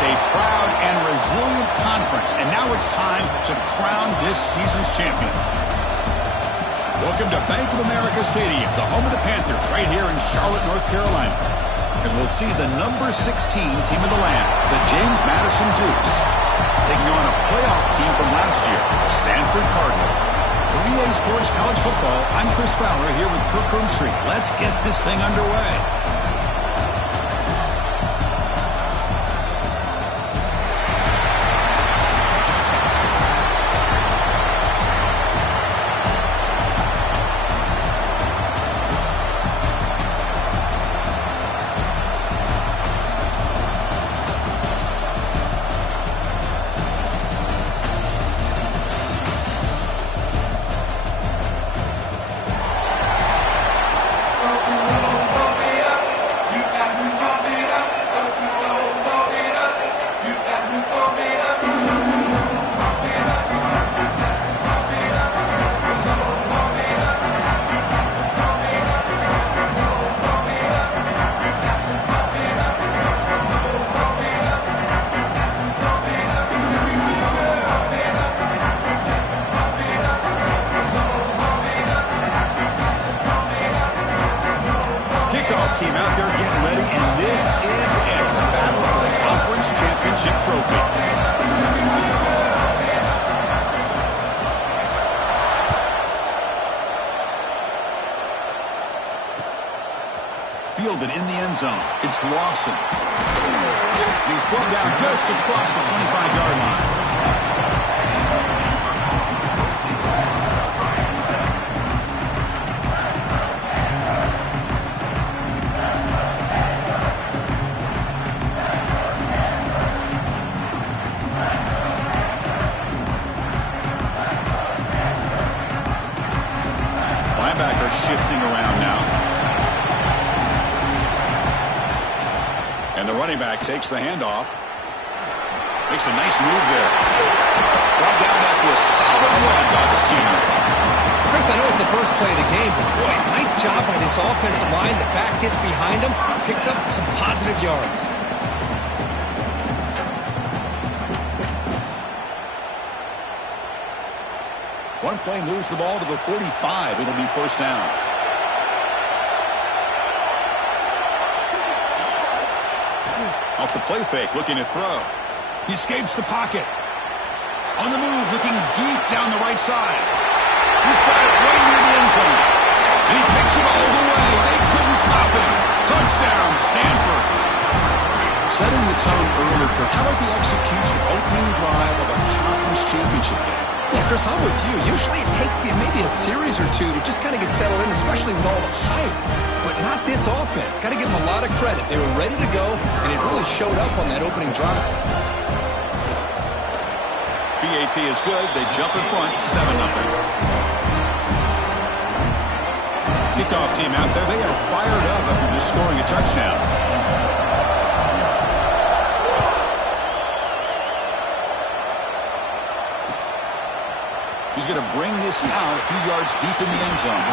faced a proud and resilient conference, and now it's time to crown this season's champion. Welcome to Bank of America Stadium, the home of the Panthers, right here in Charlotte, North Carolina. As we'll see the number 16 team of the land, the James Madison Dukes, taking on a playoff team from last year, Stanford Cardinal. For EA Sports College Football, I'm Chris Fowler here with Kirk Herbstreit. Let's get this thing underway. Team out there getting ready, and this is it, the battle for the conference championship trophy. Fielded in the end zone. It's Lawson. He's brought down just across the 25-yard line. Shifting around now. And the running back takes the handoff. Makes a nice move there. Brought down after a solid run by the senior. Chris, I know it's the first play of the game, but boy, nice job by this offensive line. The back gets behind him, picks up some positive yards. One play moves the ball to the 45. It'll be first down. Off the play fake, looking to throw. He escapes the pocket. On the move, looking deep down the right side. He's got it right near the end zone. And he takes it all the way. They couldn't stop him. Touchdown, Stanford. Setting the tone earlier, Kirk. How about the execution, opening drive of a conference championship game? Yeah, Chris, I'm with you. Usually it takes you maybe a series or two to just kind of get settled in, especially with all the hype. But not this offense. Got to give them a lot of credit. They were ready to go, and it really showed up on that opening drive. PAT is good. They jump in front, 7-0. Kickoff team out there. They are fired up after just scoring a touchdown. He's going to bring this out a few yards deep in the end zone.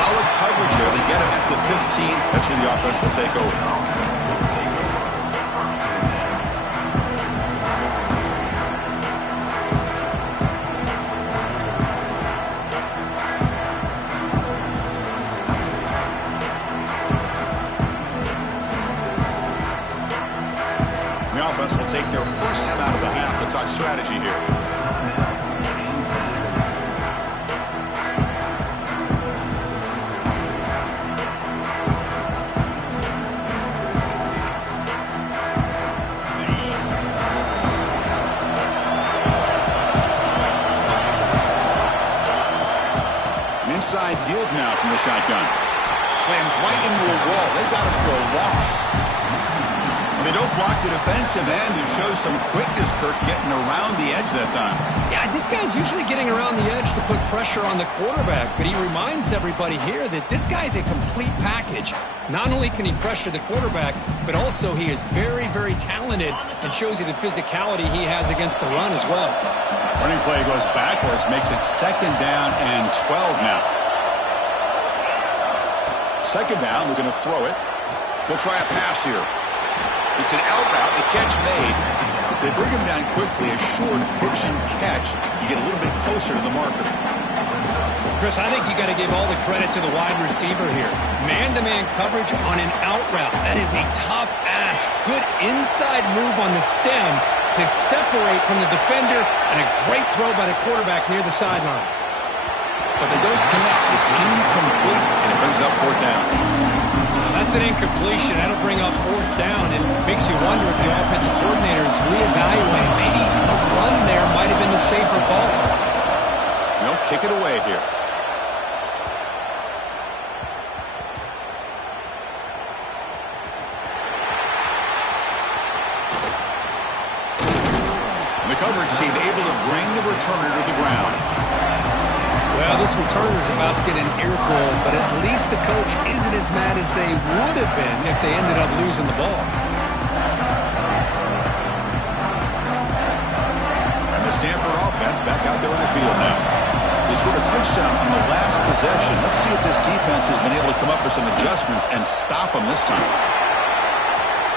Solid coverage here. They get him at the 15. That's where the offense will take over. The offense will take their first time out of the half to talk strategy here. Inside deals now from the shotgun. Slams right into a wall. They got him for a loss. And they don't block the defensive end and show some quickness, Kirk, getting around the edge that time. Yeah, this guy's usually getting around the edge to put pressure on the quarterback, but he reminds everybody here that this guy's a complete package. Not only can he pressure the quarterback, but also he is very, very talented and shows you the physicality he has against the run as well. Running play goes backwards, makes it 2nd down and 12 now. 2nd down, we're going to throw it. They'll try a pass here. It's an out route, the catch made. They bring him down quickly, a short pitch and catch. You get a little bit closer to the marker. Chris, I think you got to give all the credit to the wide receiver here. Man-to-man coverage on an out route. That is a tough ask. Good inside move on the stem to separate from the defender, and a great throw by the quarterback near the sideline. But they don't connect. It's incomplete, and it brings up fourth down. That's an incompletion. That'll bring up fourth down. It makes you wonder if the offensive coordinator is reevaluating. Maybe a run there might have been the safer call. They'll kick it away here. The coverage team able to bring the returner to the ground. Well, this returner is about to get an earful, but at least the coach isn't as mad as they would have been if they ended up losing the ball. And the Stanford offense back out there on the field now. They scored a touchdown on the last possession. Let's see if this defense has been able to come up with some adjustments and stop them this time.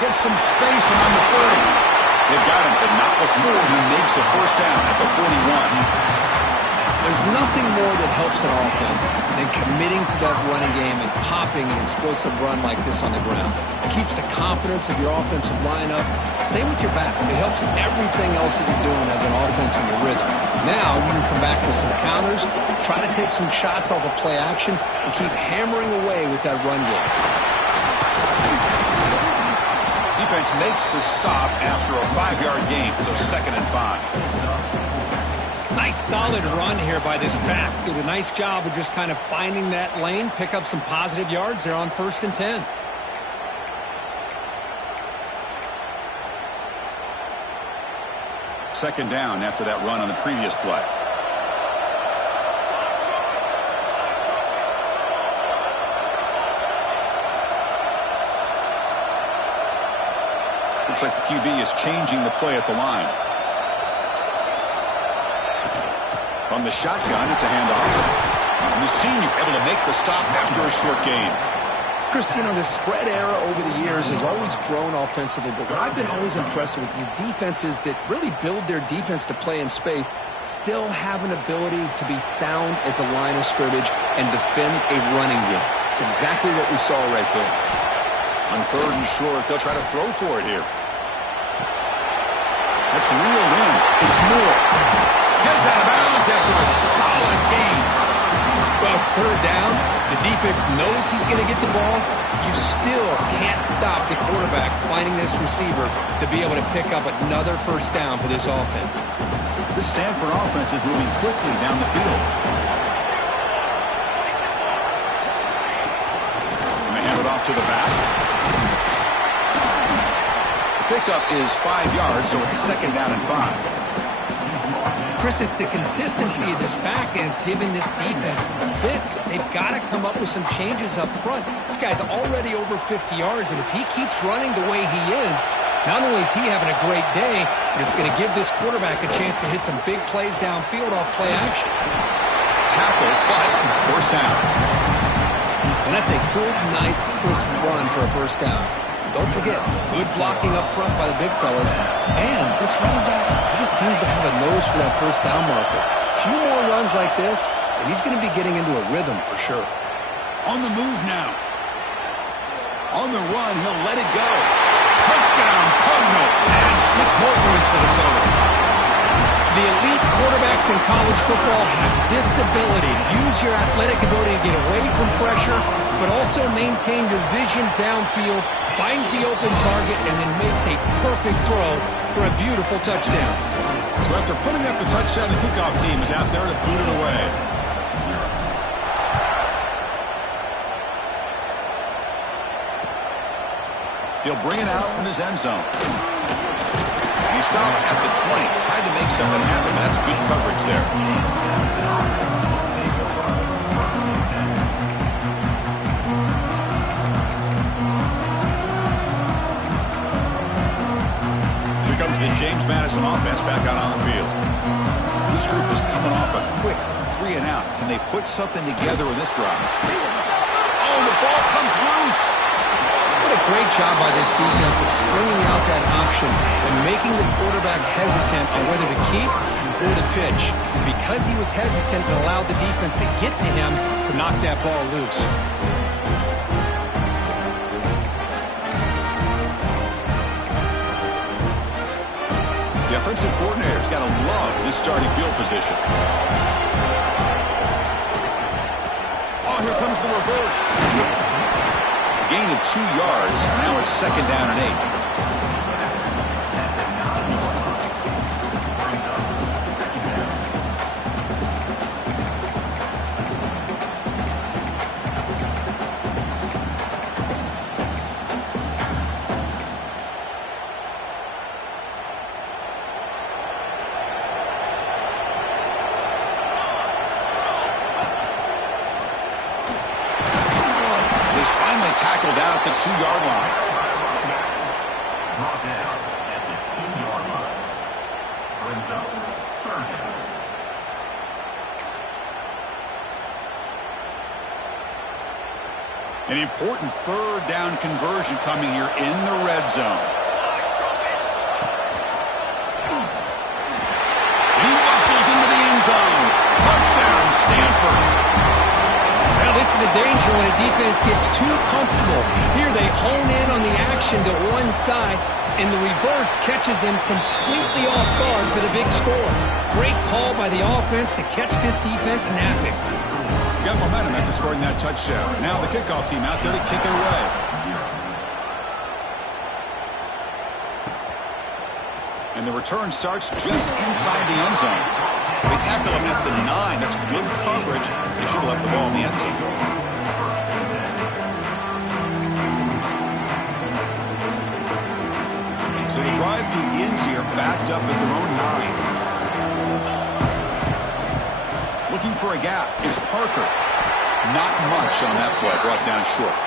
Get some space and on the 30. They've got him, but not before he makes a first down at the 41. There's nothing more that helps an offense than committing to that running game and popping an explosive run like this on the ground. It keeps the confidence of your offensive lineup. Same with your back. It helps everything else that you're doing as an offense in your rhythm. Now you can come back with some counters, try to take some shots off of play action, and keep hammering away with that run game. Defense makes the stop after a 5-yard gain, so 2nd and 5. Nice solid run here by this back. Did a nice job of just kind of finding that lane, pick up some positive yards there on 1st and 10. Second down after that run on the previous play. Looks like the QB is changing the play at the line. From the shotgun, it's a handoff. And the senior able to make the stop after a short gain. Chris, you know, the spread era over the years has always grown offensively, but what I've been always impressed with the defenses that really build their defense to play in space still have an ability to be sound at the line of scrimmage and defend a running game. It's exactly what we saw right there. On 3rd and short, they'll try to throw for it here. That's reeled in. It's Moore. Gets out of bounds after a solid gain. Well, it's 3rd down. The defense knows he's going to get the ball. You still can't stop the quarterback finding this receiver to be able to pick up another first down for this offense. This Stanford offense is moving quickly down the field. And they hand it off to the back. The pickup is 5 yards, so it's 2nd down and 5. Chris, it's the consistency of this back is giving this defense fits. They've got to come up with some changes up front. This guy's already over 50 yards, and if he keeps running the way he is, not only is he having a great day, but it's going to give this quarterback a chance to hit some big plays downfield off play action. Tackle, but first down. And that's a good, nice, crisp run for a first down. Don't forget, good blocking up front by the big fellas. And this running back, he just seems to have a nose for that first down marker. A few more runs like this, and he's going to be getting into a rhythm for sure. On the move now. On the run, he'll let it go. Touchdown, Cardinal. And 6 more points to the total. The elite quarterbacks in college football have this ability to use your athletic ability to get away from pressure, but also maintain your vision downfield, finds the open target, and then makes a perfect throw for a beautiful touchdown. So after putting up a touchdown, the kickoff team is out there to boot it away. He'll bring it out from his end zone. He stopped at the 20, tried to make something happen, but that's good coverage there. Here comes the James Madison offense back out on the field. This group is coming off a quick 3 and out. Can they put something together in this run? Oh, the ball comes loose. What a great job by this defense of stringing out that option and making the quarterback hesitant on whether to keep or to pitch. And because he was hesitant, it allowed the defense to get to him to knock that ball loose. The offensive coordinator's got to love this starting field position. Oh, here comes the reverse. Gain of 2 yards. Now it's 2nd down and 8. Tackled out at the 2-yard line. Brought down at the 2-yard line. Brings up 3rd down. An important 3rd down conversion coming here in the red zone. He muscles into the end zone. Touchdown, Stanford. Now this is a danger when a defense gets too comfortable. Here they hone in on the action to one side, and the reverse catches him completely off guard for the big score. Great call by the offense to catch this defense napping. Got momentum after scoring that touchdown. Now the kickoff team out there to kick it away. And the return starts just inside the end zone. They tackle him at the 9. That's good coverage. They should have left the ball in the end zone. So the drive begins here backed up at their own 9. Looking for a gap is Parker. Not much on that play. Brought down short.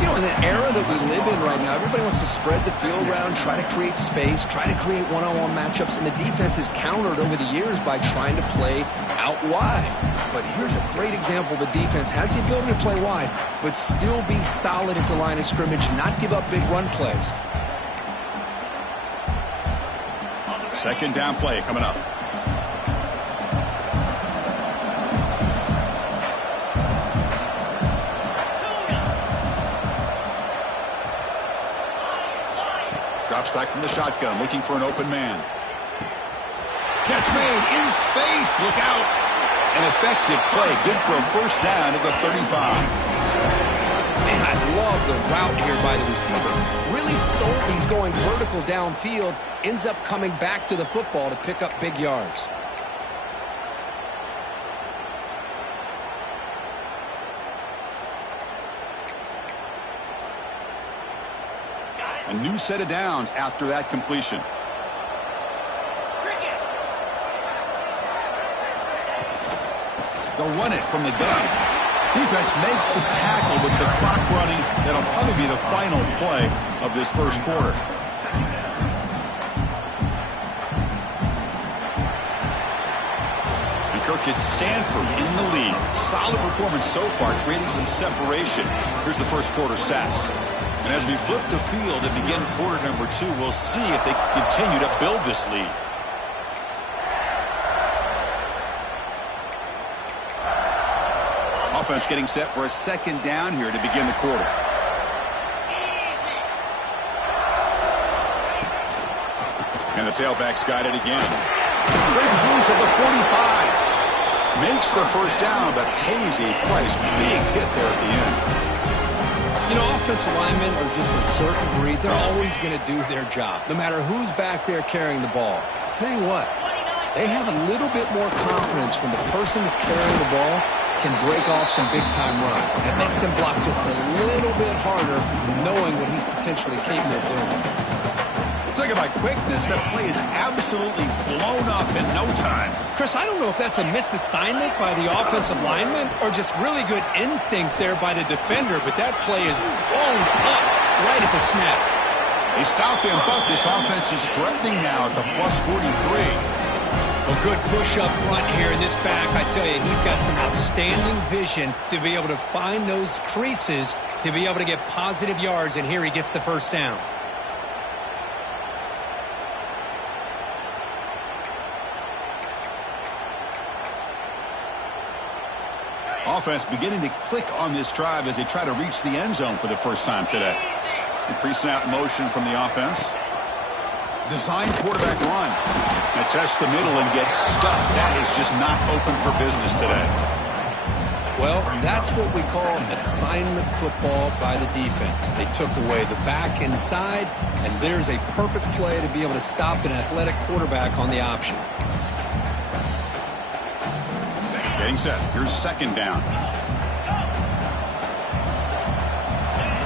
You know, in the era that we live in right now, everybody wants to spread the field around, try to create space, try to create one-on-one matchups, and the defense is countered over the years by trying to play out wide. But here's a great example. The defense has the ability to play wide, but still be solid at the line of scrimmage, not give up big run plays. 2nd down play coming up. Drops back from the shotgun, looking for an open man. Catch made in space. Look out. An effective play. Good for a 1st down at the 35. Man, I love the route here by the receiver. Really sold he's going vertical downfield. Ends up coming back to the football to pick up big yards. A new set of downs after that completion. They'll run it from the gun. Defense makes the tackle with the clock running. That'll probably be the final play of this 1st quarter. And Kirk gets Stanford in the lead. Solid performance so far, creating some separation. Here's the 1st quarter stats. And as we flip the field and begin quarter number 2, we'll see if they can continue to build this lead. Offense getting set for a 2nd down here to begin the quarter. And the tailback's got it again. Breaks loose at the 45. Makes the 1st down, but pays a price. Big hit there at the end. You know, offensive linemen are just a certain breed. They're always going to do their job, no matter who's back there carrying the ball. I'll tell you what, they have a little bit more confidence when the person that's carrying the ball can break off some big-time runs. That makes him block just a little bit harder, knowing what he's potentially capable of doing. Talking about quickness, that play is absolutely blown up in no time. Chris, I don't know if that's a misassignment by the offensive lineman or just really good instincts there by the defender, but that play is blown up right at the snap. They stop him, but this offense is threatening now at the +43. Well, good push up front here in this back. I tell you, he's got some outstanding vision to be able to find those creases, to be able to get positive yards, and here he gets the first down. Offense beginning to click on this drive as they try to reach the end zone for the first time today. The pre-snap motion from the offense. Design quarterback run. Now test the middle and get stuck. That is just not open for business today. Well, that's what we call assignment football by the defense. They took away the back inside, and there's a perfect play to be able to stop an athletic quarterback on the option. Getting set. Here's second down.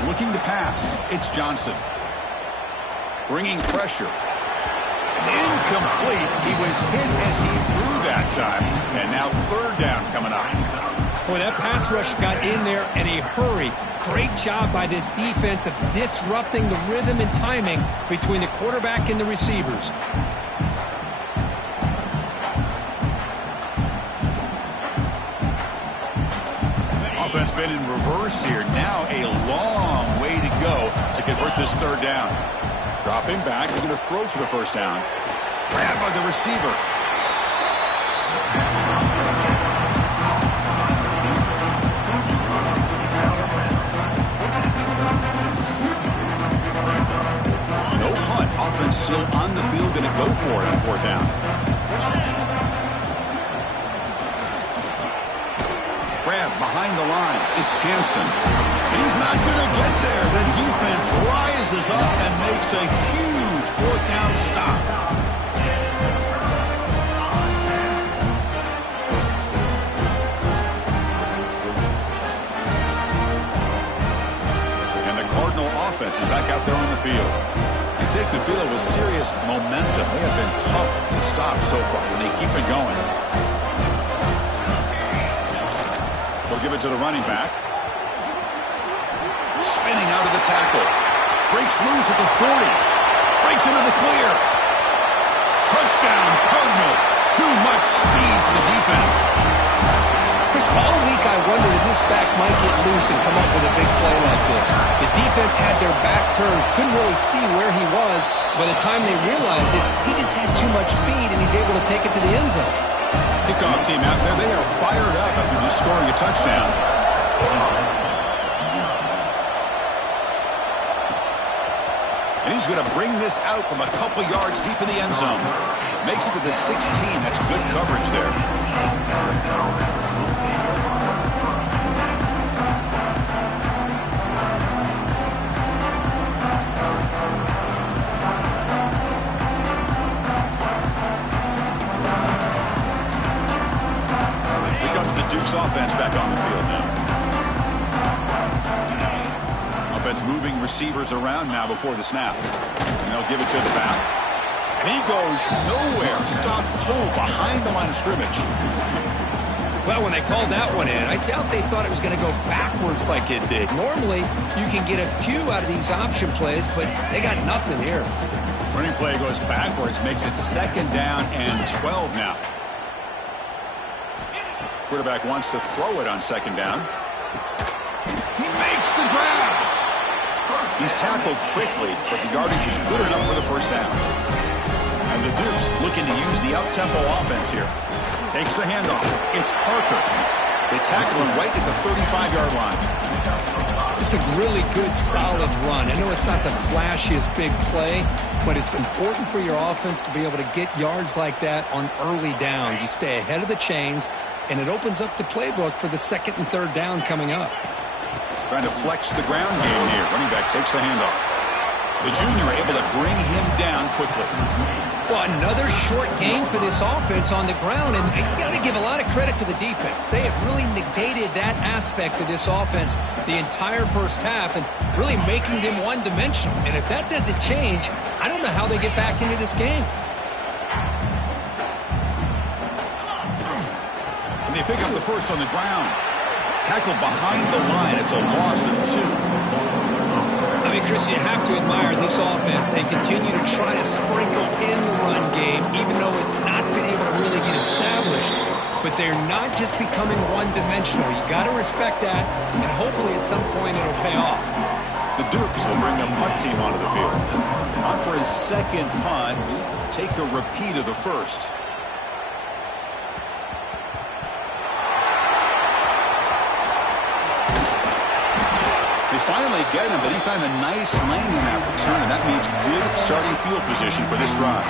Looking to pass. It's Johnson. Bringing pressure. It's incomplete. He was hit as he threw that time. And now third down coming up. Boy, that pass rush got in there in a hurry. Great job by this defense of disrupting the rhythm and timing between the quarterback and the receivers. Offense been in reverse here. Now a long way to go to convert this third down. Dropping back. They're going to throw for the first down. Grabbed by the receiver. No punt. Offense still on the field. Going to go for it on fourth down. Grab behind the line. It's Hansen. He's not going to get there. The defense rises up and makes a huge fourth down stop. And the Cardinal offense is back out there on the field. They take the field with serious momentum. They have been tough to stop so far, and they keep it going. They'll give it to the running back. Spinning out of the tackle. Breaks loose at the 40. Breaks into the clear. Touchdown, Cardinal. Too much speed for the defense. Chris, all week I wondered if this back might get loose and come up with a big play like this. The defense had their back turned, couldn't really see where he was. By the time they realized it, he just had too much speed, and he's able to take it to the end zone. Kickoff team out there, they are fired up after just scoring a touchdown. And he's going to bring this out from a couple yards deep in the end zone. Makes it to the 16. That's good coverage there. Duke's offense back on the field now. Offense moving receivers around now before the snap. And they'll give it to the back. And he goes nowhere. Stopped cold behind the line of scrimmage. Well, when they called that one in, I doubt they thought it was going to go backwards like it did. Normally, you can get a few out of these option plays, but they got nothing here. Running play goes backwards, makes it second down and 12 now. Quarterback wants to throw it on second down. He makes the grab. He's tackled quickly, but the yardage is good enough for the first down. And the Dukes looking to use the up-tempo offense here. Takes the handoff. It's Parker. They tackle him right at the 35-yard line. It's a really good, solid run. I know it's not the flashiest big play, but it's important for your offense to be able to get yards like that on early downs. You stay ahead of the chains, and it opens up the playbook for the second and third down coming up. Trying to flex the ground game here. Running back takes the handoff. The junior able to bring him down quickly. Well, another short gain for this offense on the ground, and you got to give a lot of credit to the defense. They have really negated that aspect of this offense the entire first half and really making them one-dimensional. And if that doesn't change, I don't know how they get back into this game. And they pick up the first on the ground. Tackled behind the line. It's a loss of 2. I mean, Chris, you have to admire this offense. They continue to try to sprinkle in the run game, even though it's not been able to really get established. But they're not just becoming one-dimensional. You got to respect that, and hopefully at some point it'll pay off. The Dukes will bring the punt team onto the field. On for his second punt. Take a repeat of the first. They finally get him, but he found a nice lane in that return, and that means good starting field position for this drive.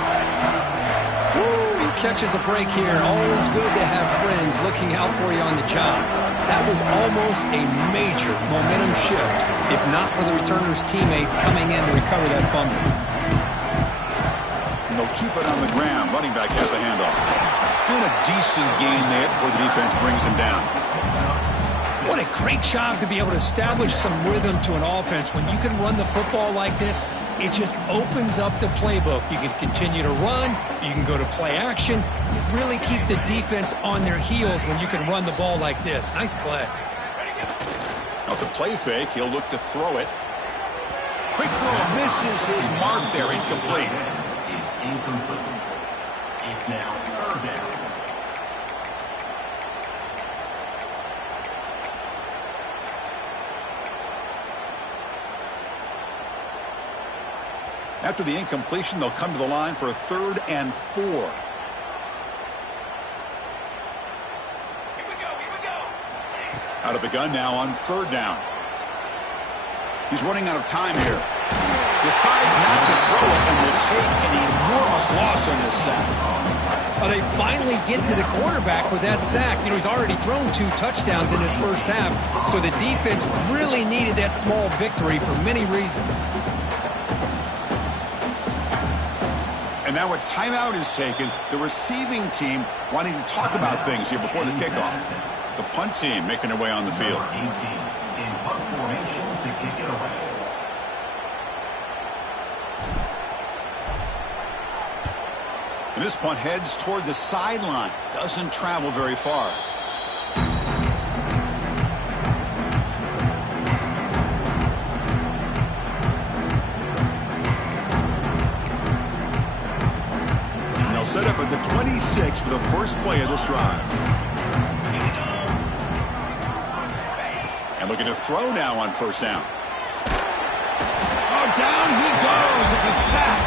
Woo, he catches a break here. Always good to have friends looking out for you on the job. That was almost a major momentum shift, if not for the returner's teammate coming in to recover that fumble. And they'll keep it on the ground. Running back has the handoff. And a decent gain there before the defense brings him down. What a great job to be able to establish some rhythm to an offense. When you can run the football like this, it just opens up the playbook. You can continue to run. You can go to play action. You really keep the defense on their heels when you can run the ball like this. Nice play. Off the play fake, he'll look to throw it. Quick throw misses his mark there. Incomplete. Is incomplete. It's now third down. After the incompletion, they'll come to the line for a 3rd and 4. Here we go. Out of the gun now on 3rd down. He's running out of time here. Decides not to throw it and will take an enormous loss on this sack. Well, they finally get to the quarterback with that sack. You know, he's already thrown 2 touchdowns in his first half, so the defense really needed that small victory for many reasons. And now a timeout is taken. The receiving team wanting to talk about things here before the kickoff. The punt team making their way on the field. 18 in punt formation to kick it away. And this punt heads toward the sideline. Doesn't travel very far. Set up at the 26 for the first play of this drive. And looking to throw now on 1st down. Oh, down he goes. It's a sack.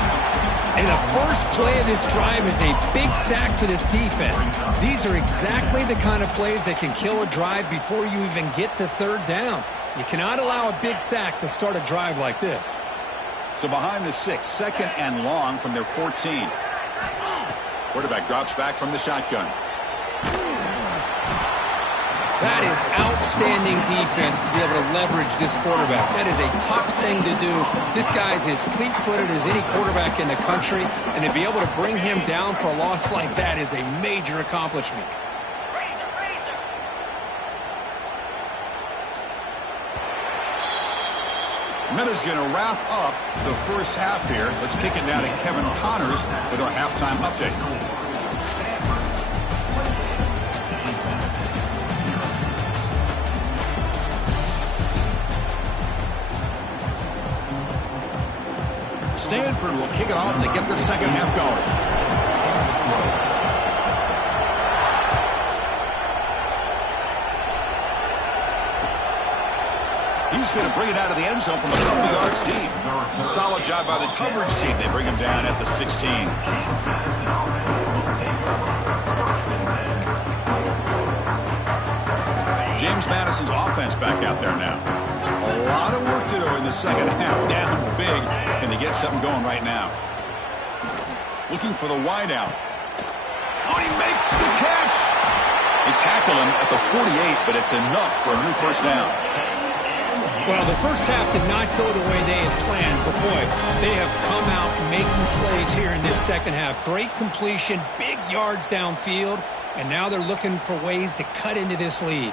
And the first play of this drive is a big sack for this defense. These are exactly the kind of plays that can kill a drive before you even get the 3rd down. You cannot allow a big sack to start a drive like this. So behind the 6, 2nd and long from their 14. Quarterback drops back from the shotgun. That is outstanding defense to be able to leverage this quarterback. That is a tough thing to do. This guy's as fleet-footed as any quarterback in the country, and to be able to bring him down for a loss like that is a major accomplishment. Miller's going to wrap up the first half here. Let's kick it down to Kevin Connors with our halftime update. Stanford will kick it off to get the second half going. He's going to bring it out of the end zone from a couple yards deep. Solid job by the coverage team. They bring him down at the 16. James Madison's offense back out there now. A lot of work to do in the second half. Down big, and they get something going right now. Looking for the wideout. Oh, he makes the catch. They tackle him at the 48, but it's enough for a new 1st down. Well, the first half did not go the way they had planned, but boy, they have come out making plays here in this second half. Great completion, big yards downfield, and now they're looking for ways to cut into this lead.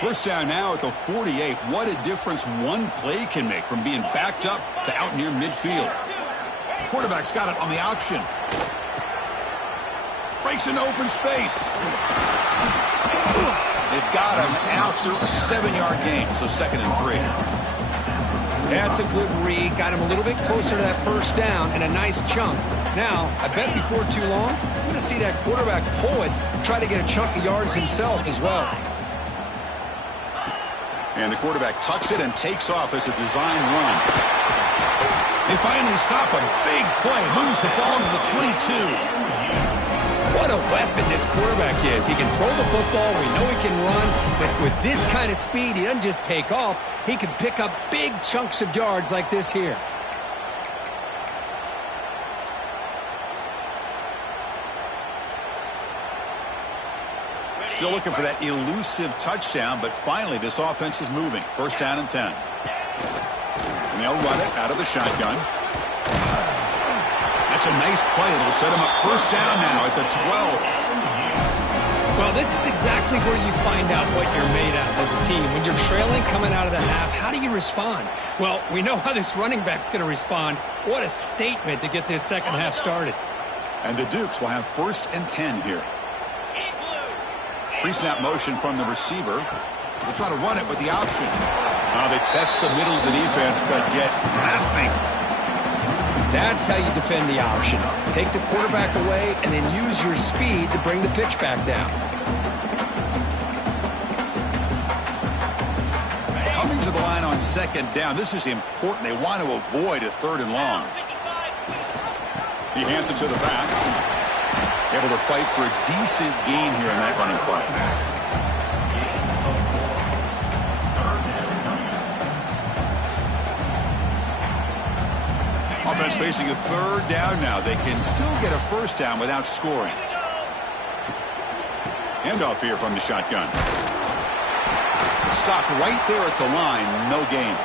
1st down now at the 48. What a difference one play can make from being backed up to out near midfield. The quarterback's got it on the option. Breaks into open space. They've got him after a 7-yard gain, so 2nd and 3. That's a good read. Got him a little bit closer to that first down and a nice chunk. Now, I bet before too long, I'm going to see that quarterback pull it, try to get a chunk of yards himself as well. And the quarterback tucks it and takes off as a design run. They finally stop a big play. Moves the ball to the 22. What a weapon this quarterback is. He can throw the football. We know he can run. But with this kind of speed, he doesn't just take off. He can pick up big chunks of yards like this here. Still looking for that elusive touchdown, but finally this offense is moving. First down and 10. And they'll run it out of the shotgun. That's a nice play. It'll set him up first down now at the 12. Well, this is exactly where you find out what you're made of as a team. When you're trailing coming out of the half, how do you respond? Well, we know how this running back's going to respond. What a statement to get this second half started. And the Dukes will have first and 10 here. Pre-snap motion from the receiver. They'll try to run it with the option. They test the middle of the defense, but get nothing. That's how you defend the option. Take the quarterback away and then use your speed to bring the pitch back down. Coming to the line on second down. This is important. They want to avoid a third and long. He hands it to the back. Able to fight for a decent gain here in that running play. Offense facing a third down now. They can still get a first down without scoring. Handoff here from the shotgun. Stopped right there at the line. No gain.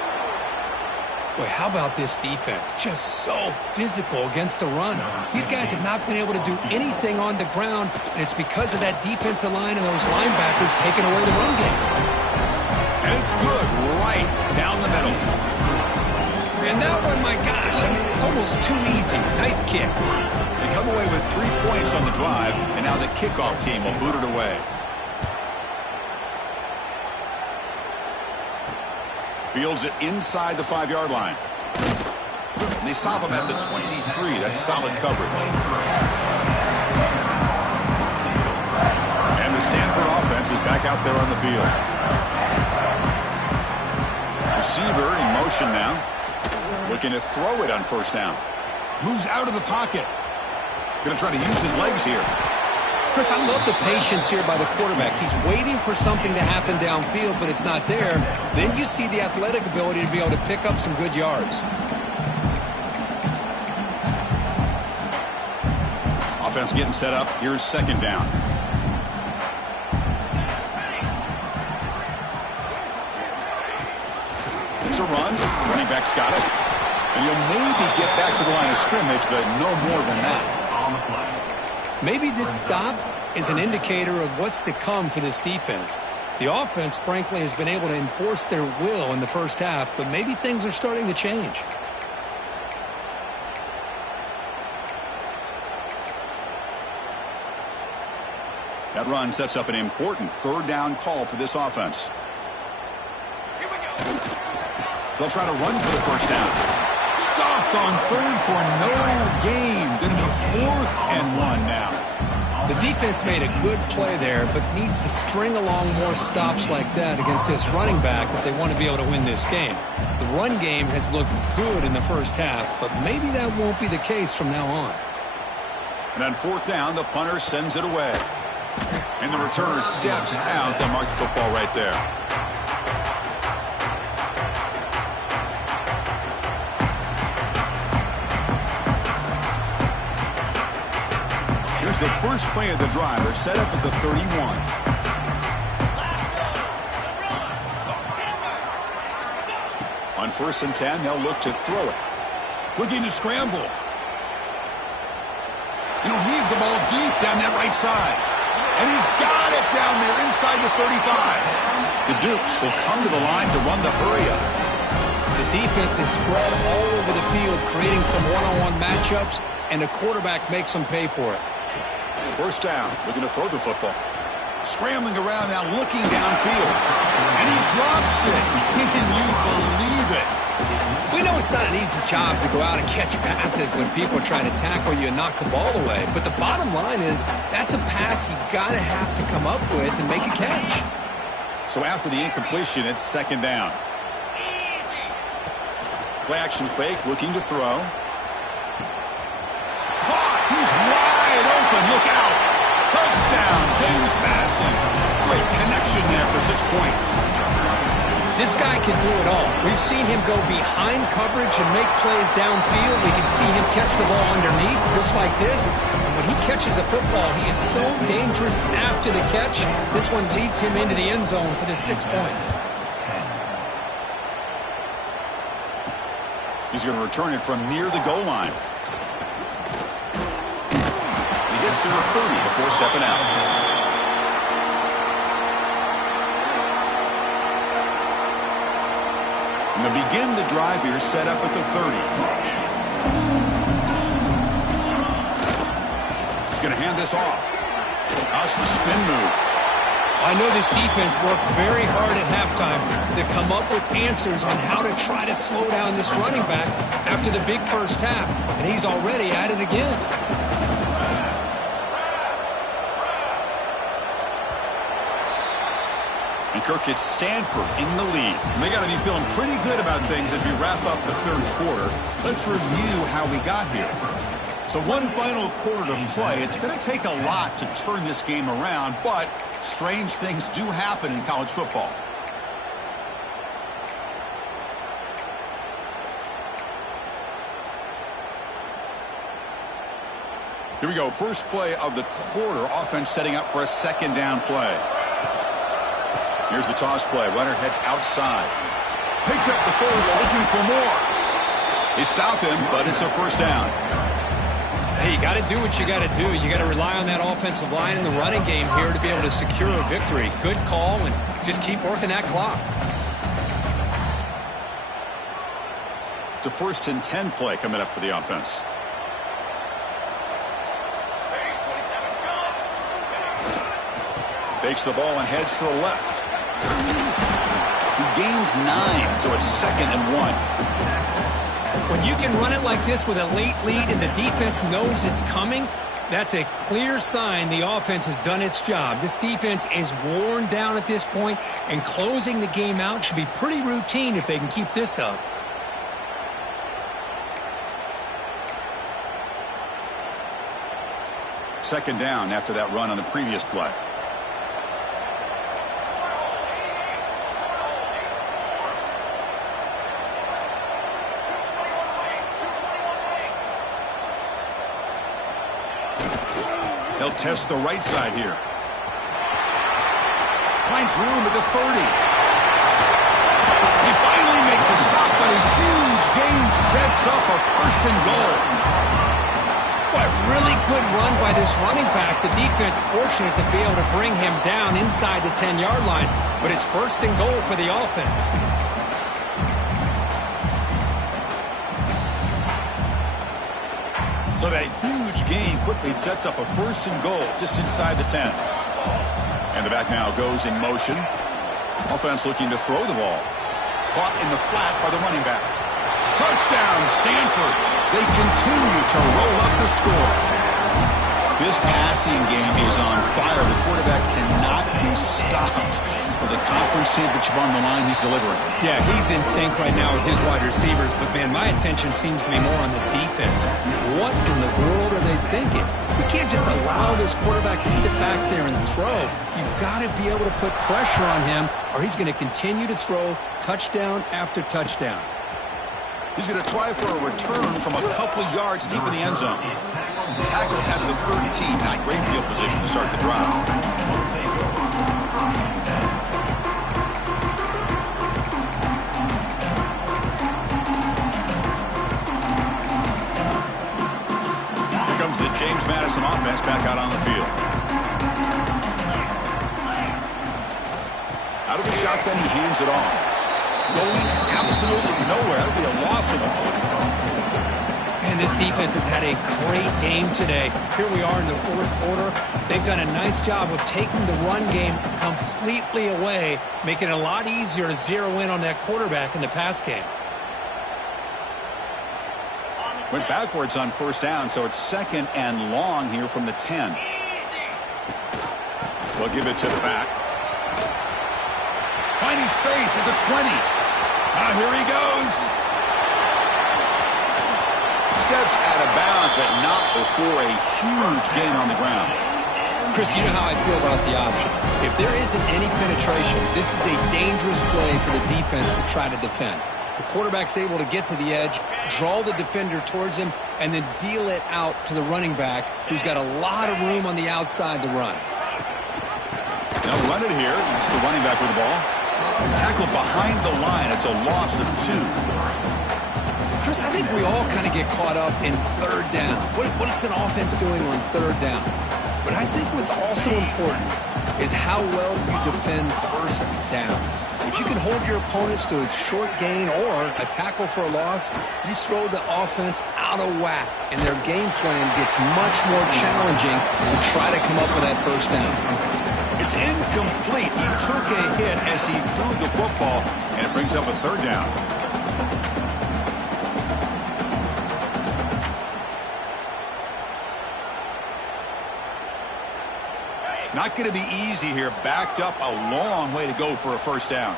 Boy, how about this defense? Just so physical against the run. These guys have not been able to do anything on the ground, and it's because of that defensive line and those linebackers taking away the run game. And it's good right down the middle. And that one, my gosh, I mean, it's almost too easy. Nice kick. They come away with 3 points on the drive, and now the kickoff team will boot it away. Fields it inside the 5-yard line. And they stop him at the 23. That's solid coverage. And the Stanford offense is back out there on the field. Receiver in motion now. Looking to throw it on first down. Moves out of the pocket. Going to try to use his legs here. Chris, I love the patience here by the quarterback. He's waiting for something to happen downfield, but it's not there. Then you see the athletic ability to be able to pick up some good yards. Offense getting set up. Here's second down. It's a run. Running back's got it. And you'll maybe get back to the line of scrimmage, but no more than that. Maybe this stop is an indicator of what's to come for this defense. The offense, frankly, has been able to enforce their will in the first half, but maybe things are starting to change. That run sets up an important third down call for this offense. They'll try to run for the first down. Stopped on third for no gain. Going to be 4th and 1 now. The defense made a good play there, but needs to string along more stops like that against this running back if they want to be able to win this game. The run game has looked good in the first half, but maybe that won't be the case from now on. And on 4th down, the punter sends it away. And the returner steps out. They'll mark the football right there. Here's the first play of the drive. They're set up at the 31. On 1st and 10, they'll look to throw it. Looking to scramble. And he'll heave the ball deep down that right side. And he's got it down there inside the 35. The Dukes will come to the line to run the hurry-up. The defense is spread all over the field, creating some one-on-one matchups, and the quarterback makes them pay for it. First down, looking to throw the football. Scrambling around now, looking downfield. And he drops it. Can you believe it? We know it's not an easy job to go out and catch passes when people are trying to tackle you and knock the ball away. But the bottom line is that's a pass you got to have to come up with and make a catch. So after the incompletion, it's second down. Play action fake, looking to throw. Caught! He's wide open. Look out! Touchdown, James Madison. Great connection there for 6 points. This guy can do it all. We've seen him go behind coverage and make plays downfield. We can see him catch the ball underneath, just like this. And when he catches a football, he is so dangerous after the catch. This one leads him into the end zone for the 6 points. He's going to return it from near the goal line. He gets to the 30 before stepping out. And to begin the drive here, set up at the 30. He's going to hand this off. How's the spin move? I know this defense worked very hard at halftime to come up with answers on how to try to slow down this running back after the big first half, and he's already at it again. And Kirk, it's Stanford in the lead. And they got to be feeling pretty good about things as we wrap up the third quarter. Let's review how we got here. So one final quarter to play. It's going to take a lot to turn this game around, but strange things do happen in college football. Here we go. First play of the quarter. Offense setting up for a second down play. Here's the toss play. Runner heads outside. Picks up the first, looking for more. They stop him, but it's a first down. Hey, you got to do what you got to do. You got to rely on that offensive line in the running game here to be able to secure a victory. Good call, and just keep working that clock. It's a 1st and 10 play coming up for the offense. Takes the ball and heads to the left. He gains 9, so it's 2nd and 1. When you can run it like this with a late lead and the defense knows it's coming, that's a clear sign the offense has done its job. This defense is worn down at this point, and closing the game out should be pretty routine if they can keep this up. Second down after that run on the previous play. He'll test the right side here. Finds room at the 30. He finally makes the stop, but a huge gain sets up a 1st and goal. Boy, really good run by this running back. The defense fortunate to be able to bring him down inside the 10-yard line, but it's 1st and goal for the offense. So that huge gain quickly sets up a 1st and goal just inside the 10. And the back now goes in motion. Offense looking to throw the ball. Caught in the flat by the running back. Touchdown, Stanford. They continue to roll up the score. This passing game is on fire. The quarterback cannot be stopped. With the conference championship on the line, he's delivering. Yeah, he's in sync right now with his wide receivers, but man, my attention seems to be more on the defense. What in the world are they thinking? We can't just allow this quarterback to sit back there and throw. You've got to be able to put pressure on him, or he's going to continue to throw touchdown after touchdown. He's going to try for a return from a couple of yards deep in the end zone. Tackle at the 13. Not great field position to start the drive. The James Madison offense back out on the field. Out of the shotgun, he hands it off. Going absolutely nowhere. That'll be a loss of the ball. And Man, this defense has had a great game today. Here we are in the fourth quarter. They've done a nice job of taking the run game completely away, making it a lot easier to zero in on that quarterback in the pass game. Went backwards on first down, so it's 2nd and long here from the 10. They'll give it to the back. Finding space at the 20. Now here he goes. Steps out of bounds, but not before a huge gain on the ground. Chris, you know how I feel about the option. If there isn't any penetration, this is a dangerous play for the defense to try to defend. The quarterback's able to get to the edge, draw the defender towards him, and then deal it out to the running back, who's got a lot of room on the outside to run. They'll run it here. It's the running back with the ball. Tackle behind the line. It's a loss of 2. Chris, I think we all kind of get caught up in third down. What is an offense doing on third down? But I think what's also important is how well you defend first down. If you can hold your opponents to a short gain or a tackle for a loss, you throw the offense out of whack, and their game plan gets much more challenging to try to come up with that first down. It's incomplete. He took a hit as he threw the football, and it brings up a third down. Not going to be easy here. Backed up a long way to go for a first down.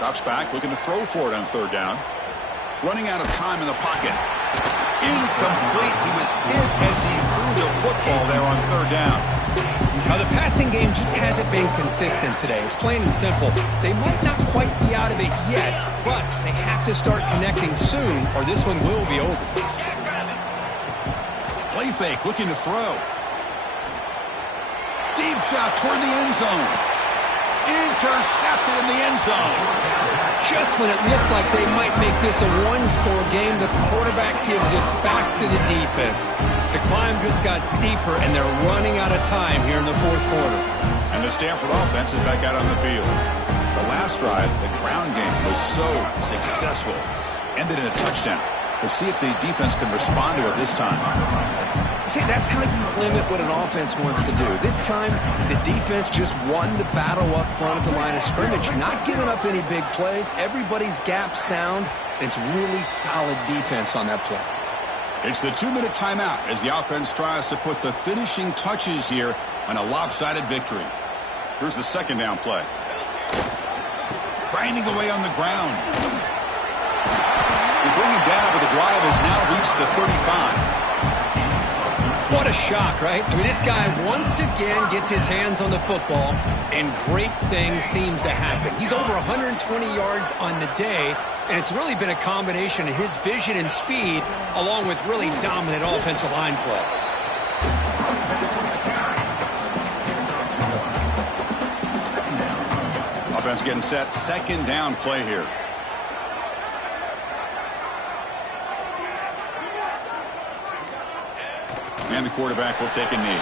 Drops back, looking to throw for it on third down. Running out of time in the pocket. Incomplete. He was hit as he threw the football there on third down. Now, the passing game just hasn't been consistent today. It's plain and simple. They might not quite be out of it yet, but they have to start connecting soon, or this one will be over. Play fake, looking to throw. Deep shot toward the end zone. Intercepted in the end zone. Just when it looked like they might make this a one-score game, the quarterback gives it back to the defense. The climb just got steeper, and they're running out of time here in the fourth quarter. And the Stanford offense is back out on the field. The last drive, the ground game was so successful. Ended in a touchdown. We'll see if the defense can respond to it this time. See, that's how you limit what an offense wants to do. This time, the defense just won the battle up front at the line of scrimmage, not giving up any big plays. Everybody's gap sound. It's really solid defense on that play. It's the 2-minute timeout as the offense tries to put the finishing touches here on a lopsided victory. Here's the second down play. Grinding away on the ground. They bring him down, but the drive has now reached the 35. What a shock, right? I mean, this guy once again gets his hands on the football, and great things seems to happen. He's over 120 yards on the day, and it's really been a combination of his vision and speed, along with really dominant offensive line play. Offense getting set. Second down play here. And the quarterback will take a knee.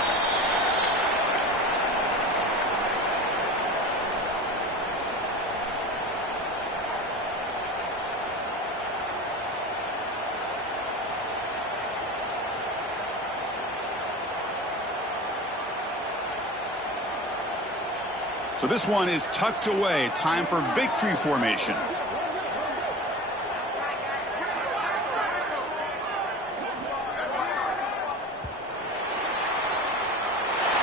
So this one is tucked away. Time for victory formation.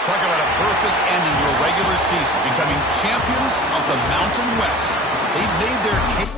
Talk about a perfect ending to a regular season, becoming champions of the Mountain West. They made their case.